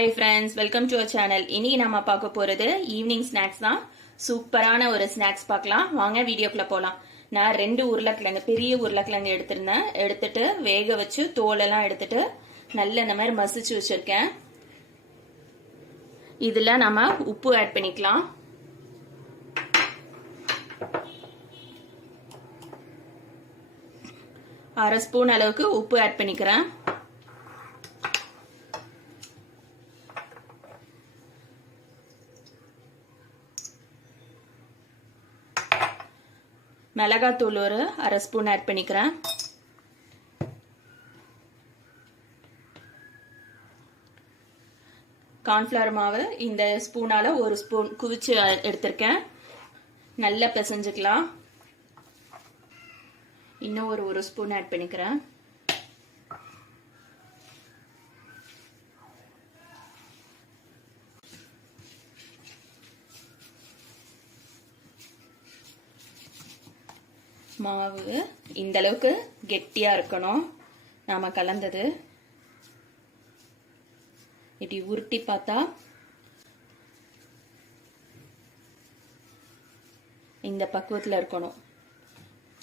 Hi friends, welcome to our channel. இன்னைக்கு நாம பார்க்க போறது ஈவினிங் ஸ்நாக்ஸ் தான். சூப்பரான ஒரு ஸ்நாக்ஸ் பார்க்கலாம். வாங்க வீடியோக்குள்ள போலாம். நான் 2 உருளைக்கிழங்கு பெரிய உருளைக்கிழங்கு எடுத்துட்டேன். எடுத்துட்டு வேக வச்சு தோல் எல்லாம் எடுத்துட்டு நல்ல இந்த மாதிரி மசிச்சு வச்சிருக்கேன். இதுல நாம உப்பு ஆட் பண்ணிக்கலாம். அரை ஸ்பூன் அளவுக்கு உப்பு ஆட் பண்ணிக்கிறேன். மிளகாத்தூள் ஒரு அரை ஸ்பூன் ஆட் பண்ணிக்கிறேன். கார்ன்ஃப்ளவர் மாவு இந்த ஸ்பூனால ஒரு ஸ்பூன் குவிச்சு எடுத்திருக்கேன். நல்லா பிசைஞ்சுக்கலாம். இன்னும் ஒரு ஸ்பூன் ஆட் பண்ணிக்கிறேன். மாவு இந்த அளவுக்கு கெட்டியா இருக்கணும். நாம கலந்தது இப்படி உருட்டி பார்த்தா இந்த பக்குவத்துல இருக்கணும்.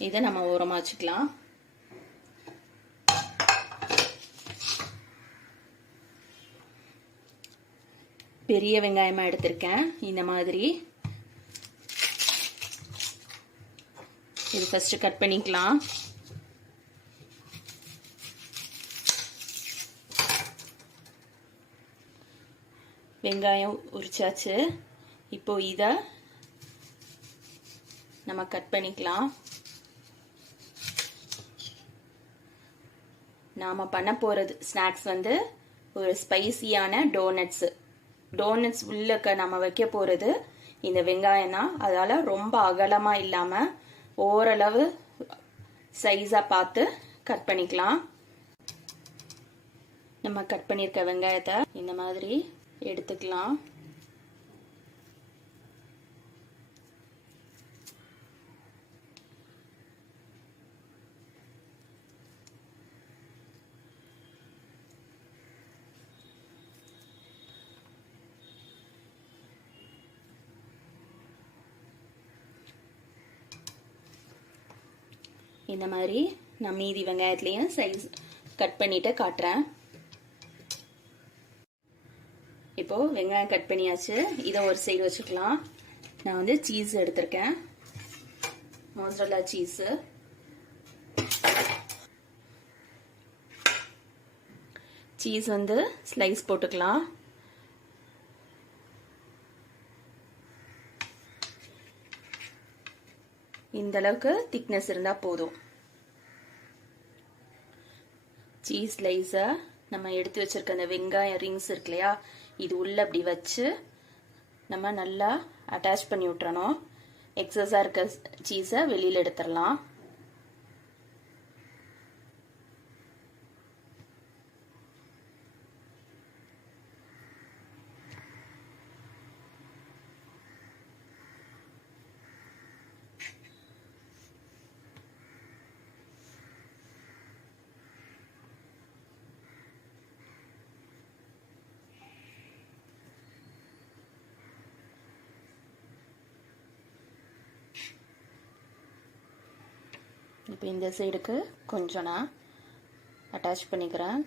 இதை நம்ம ஓரமா வச்சுக்கலாம். பெரிய வெங்காயமா எடுத்திருக்கேன். இந்த மாதிரி இது ஃபர்ஸ்ட் கட் பண்ணிக்கலாம். வெங்காயம் உரிச்சாச்சு. இப்போ இத நம்ம கட் பண்ணிக்கலாம். நாம பண்ண போறது ஸ்நாக்ஸ் வந்து ஒரு ஸ்பைசியான டோனட்ஸ் உள்ளக்க நம்ம வைக்க போறது இந்த வெங்காயம் தான். அதால ரொம்ப அகலமா இல்லாம ஓரளவு சைஸா பார்த்து கட் பண்ணிக்கலாம். நம்ம கட் பண்ணிருக்க வெங்காயத்தை இந்த மாதிரி எடுத்துக்கலாம். இந்த மாதிரி நான் மீதி வெங்காயத்துலயும் சைஸ் கட் பண்ணிட்டு காட்டுறேன். இப்போ வெங்காயம் கட் பண்ணியாச்சு. இதை ஒரு சைடு வச்சுக்கலாம். நான் வந்து சீஸ் எடுத்திருக்கேன். மோசரல்லா சீஸ். சீஸ் வந்து ஸ்லைஸ் போட்டுக்கலாம். இந்த அளவுக்கு திக்னஸ் இருந்தா போதும். சீஸ் ஸ்லைஸ நம்ம எடுத்து வச்சிருக்க அந்த வெங்காயம் ரிங்ஸ் இருக்கு இல்லையா, இது உள்ள அப்படி வச்சு நம்ம நல்லா அட்டாச் பண்ணி விட்டுறணும். எக்ஸஸா இருக்க சீஸை வெளியில எடுத்துடலாம். இப்போ இந்த சைடுக்கு கொஞ்சம் நான் அட்டாச் பண்ணிக்கிறேன்.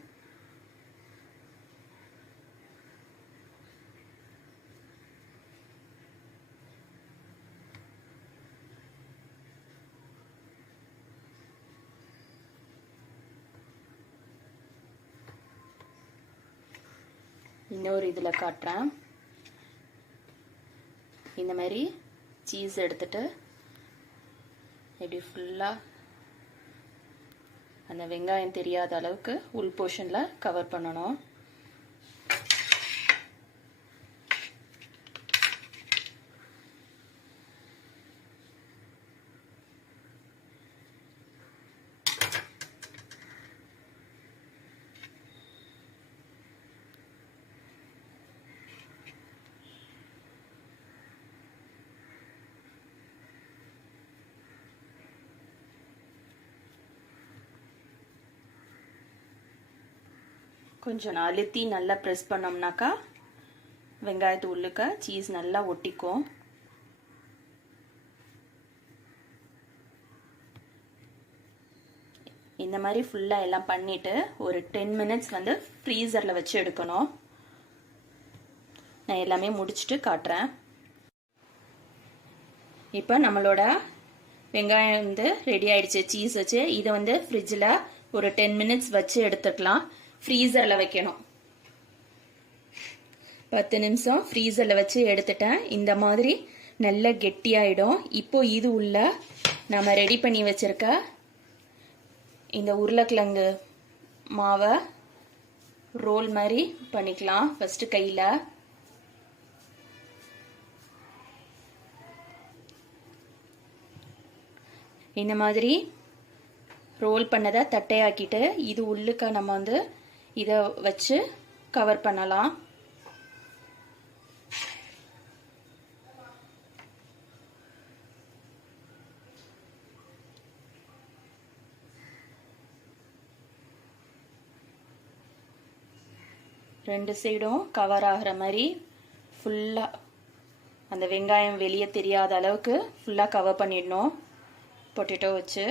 இன்னொரு இதில் காட்டுறேன். இந்த மாதிரி சீஸ் எடுத்துட்டு இப்படி ஃபுல்லாக அந்த வெங்காயம் தெரியாத அளவுக்கு உள் போர்ஷன்ல கவர் பண்ணணும். கொஞ்சம் அழுத்தி நல்லா ப்ரெஸ் பண்ணோம்னாக்கா வெங்காயத்து உள்ளுக்க சீஸ் நல்லா ஒட்டிக்கும். இந்த மாதிரி ஃபுல்லாக எல்லாம் பண்ணிவிட்டு ஒரு 10 மினிட்ஸ் வந்து ஃப்ரீசரில் வச்சு எடுக்கணும். நான் எல்லாமே முடிச்சுட்டு காட்டுறேன். இப்போ நம்மளோட வெங்காயம் வந்து ரெடி ஆயிடுச்சு. சீஸ் வச்சு இதை வந்து ஃப்ரிட்ஜில் ஒரு 10 மினிட்ஸ் வச்சு எடுத்துக்கலாம். ஃப்ரீசரில் வைக்கணும். 10 நிமிஷம் ஃப்ரீசரில் வச்சு எடுத்துட்டேன். இந்த மாதிரி நல்லா கெட்டியாயிடும். இப்போ இது உள்ள நம்ம ரெடி பண்ணி வச்சிருக்க இந்த உருளைக்கிழங்கு மாவை ரோல் மாதிரி பண்ணிக்கலாம். ஃபர்ஸ்ட் கையில் இந்த மாதிரி ரோல் பண்ணதை தட்டையாக்கிட்டு இது உள்ளுக்க நம்ம வந்து இதை வச்சு கவர் பண்ணலாம். ரெண்டு சைடும் கவர் ஆகிற மாதிரி ஃபுல்லாக அந்த வெங்காயம் வெளியே தெரியாத அளவுக்கு ஃபுல்லாக கவர் பண்ணிடணும் பொட்டேட்டோ வச்சு.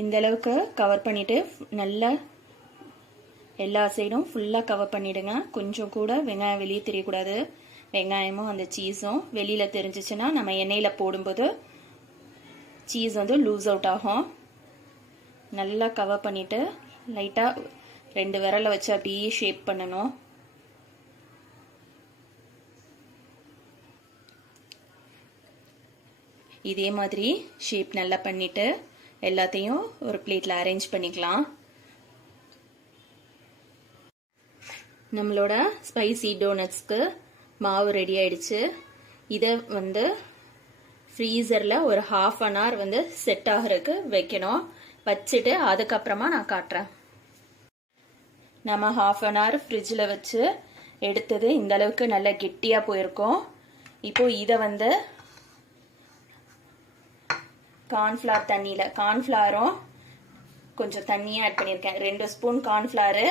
இந்த அளவுக்கு கவர் பண்ணிட்டு நல்லா எல்லா சைடும் ஃபுல்லாக கவர் பண்ணிடுங்க. கொஞ்சம் கூட வெங்காயம் வெளியே தெரியக்கூடாது. வெங்காயமும் அந்த சீஸும் வெளியில் தெரிஞ்சிச்சுன்னா நம்ம எண்ணெயில் போடும்போது சீஸ் வந்து லூஸ் அவுட் ஆகும். நல்லா கவர் பண்ணிவிட்டு லைட்டாக 2 விரலை வச்சு அப்படியே ஷேப் பண்ணணும். இதே மாதிரி ஷேப் நல்லா பண்ணிவிட்டு எல்லாத்தையும் ஒரு பிளேட்டில் அரேஞ்ச் பண்ணிக்கலாம். நம்மளோட ஸ்பைசி டோனட்ஸ்க்கு மாவு ரெடி ஆயிடுச்சு. இதை வந்து ஃப்ரீசரில் ஒரு 1/2 an hour வந்து செட் ஆகிறதுக்கு வைக்கணும். வச்சுட்டு அதுக்கப்புறமா நான் காட்டுறேன். நம்ம 1/2 an hour ஃப்ரிட்ஜில் வச்சு எடுத்தது இந்த அளவுக்கு நல்லா கெட்டியாக போயிருக்கோம். இப்போ இதை வந்து கார்ன்ஃப்ளவர் தண்ணியில் கார்ன்ஃப்ளவரும் கொஞ்சம் தண்ணியாக ஆட் பண்ணியிருக்கேன். 2 ஸ்பூன் கார்ன்ஃப்ளவரு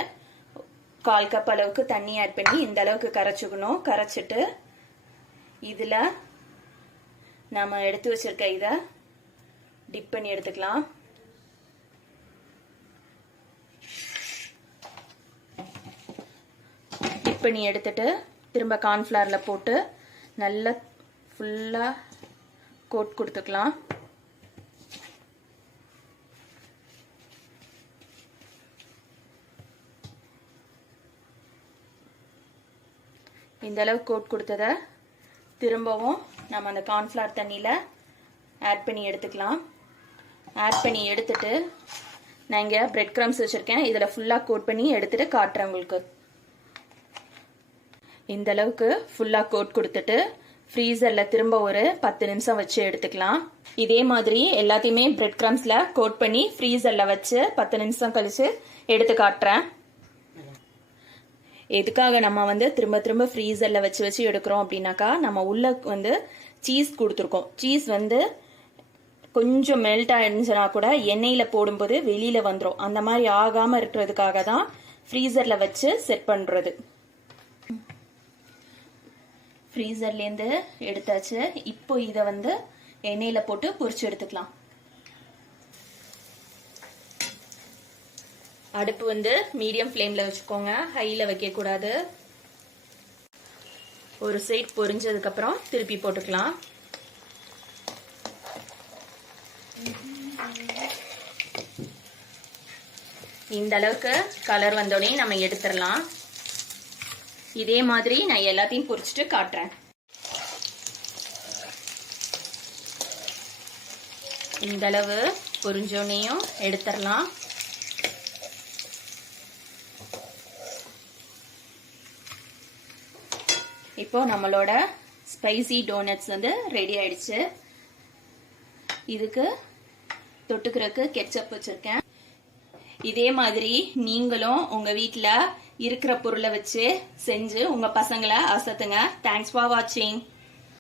1/4 கப் அளவுக்கு தண்ணி ஆட் பண்ணி இந்த அளவுக்கு கரைச்சிக்கணும். கரைச்சிட்டு இதில் நம்ம எடுத்து வச்சிருக்க இதை டிப் பண்ணி எடுத்துக்கலாம். டிப் பண்ணி எடுத்துட்டு திரும்ப கார்ன்ஃப்ளவரில் போட்டு நல்லா ஃபுல்லாக கோட் கொடுத்துக்கலாம். இந்த அளவுக்கு கோட் கொடுத்ததை திரும்பவும் நம்ம அந்த கார்ன்ஃப்ளவர் தண்ணியில் ஆட் பண்ணி எடுத்துக்கலாம். ஆட் பண்ணி எடுத்துட்டு நான் இங்கே பிரெட் கிரம்ஸ் வச்சுருக்கேன். இதில் ஃபுல்லாக கோட் பண்ணி எடுத்துட்டு காட்டுறேன் உங்களுக்கு. இந்த அளவுக்கு ஃபுல்லாக கோட் கொடுத்துட்டு ஃப்ரீசரில் திரும்ப ஒரு 10 நிமிஷம் வச்சு எடுத்துக்கலாம். இதே மாதிரி எல்லாத்தையுமே பிரெட் கிரம்ஸில் கோட் பண்ணி ஃப்ரீசரில் வச்சு 10 நிமிஷம் கழிச்சு எடுத்து காட்டுறேன். எதுக்காக நம்ம வந்து திரும்ப திரும்ப ஃப்ரீசரில் வச்சு எடுக்கிறோம் அப்படின்னாக்கா நம்ம உள்ள வந்து சீஸ் கொடுத்துருக்கோம். சீஸ் வந்து கொஞ்சம் மெல்ட் ஆயிடுச்சுன்னா கூட எண்ணெயில் போடும்போது வெளியில் வந்துடும். அந்த மாதிரி ஆகாமல் இருக்கிறதுக்காக தான் ஃப்ரீசரில் வச்சு செட் பண்ணுறது. ஃப்ரீசர்லேருந்து எடுத்தாச்சு. இப்போ இதை வந்து எண்ணெயில் போட்டு பொரிச்சு எடுத்துக்கலாம். அடுப்பு வந்து மீடியம் ஃப்ளேமில் வச்சுக்கோங்க. ஹையில் வைக்கக்கூடாது. ஒரு சைட் பொரிஞ்சதுக்கப்புறம் திருப்பி போட்டுக்கலாம். இந்த அளவுக்கு கலர் வந்தோடனே நம்ம எடுத்துடலாம். இதே மாதிரி நான் எல்லாத்தையும் பொரிச்சிட்டு காட்டுறேன். இந்த அளவு பொரிஞ்சோடனையும் எடுத்துடலாம். இப்போ நம்மளோட ஸ்பைசி டோனட்ஸ் வந்து ரெடி ஆயிடுச்சு. இதுக்கு தொட்டுக்கிறதுக்கு கெச்சப் வச்சிருக்கேன். இதே மாதிரி நீங்களும் உங்க வீட்டில் இருக்கிற பொருளை வச்சு செஞ்சு உங்க பசங்களை அசத்துங்க. தேங்க்ஸ் ஃபார் வாட்சிங்.